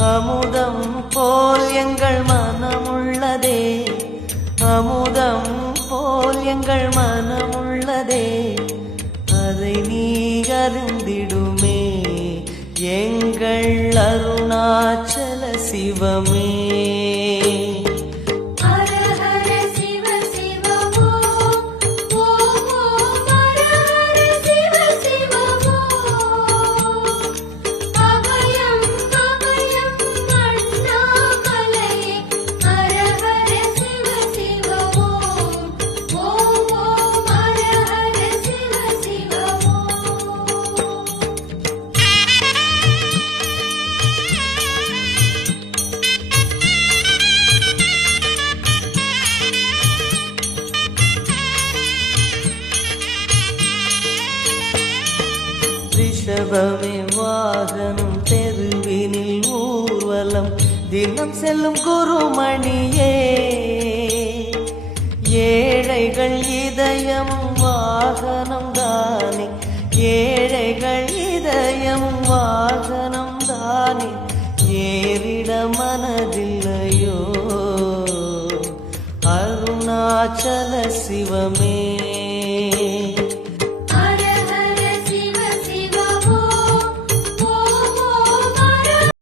அமுதம் போல் எங்கள் மனமுள்ளதே, அமுதம் போல் எங்கள் மனமுள்ளதே, அதை நீ அறிந்திடுமே எங்கள் அருணாச்சல சிவமே. ரிஷபமே வாகனம் தெருவினில் ஊர்வலம் தினம் செல்லும் குருமணியே, ஏழைகள் இதயம் வாகனம் தானே, ஏழைகள் இதயம் வாகனம் தானே, ஏறிட மனதில்லையோ அருணாச்சல சிவமே.